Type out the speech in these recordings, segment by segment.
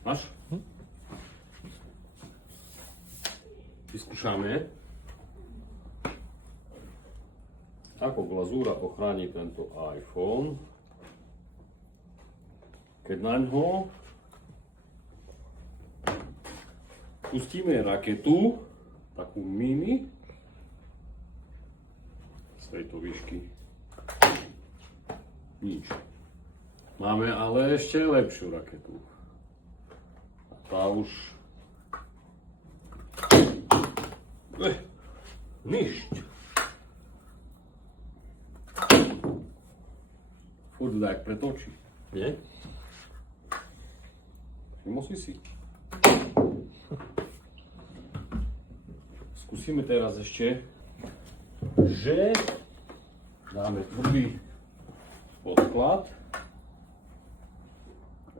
Máš? Vyskúšame, ako glazúra ochráni tento iPhone, keď naňho pustíme raketu, takú mini, z tejto výšky. Nič. Máme ale ešte lepšiu raketu. A tá už... nič. Furt tak pretočí. Nie? Musí si. Skúsime teraz ešte, že dáme tvrdý podklad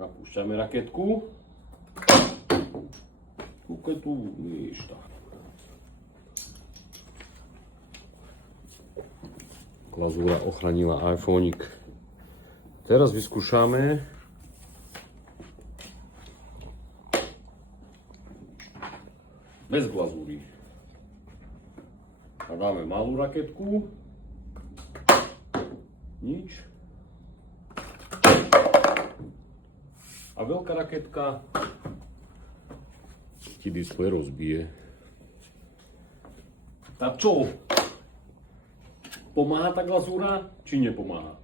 a púšťame raketku. Kuketu, nič tak. Glazúra ochránila iPhone-ik. Teraz vyskúšame bez glazúry. A dáme malú raketku. Nič. A veľká raketka ti displej rozbije. Tak čo? Pomáha tá glazúra, či nepomáha?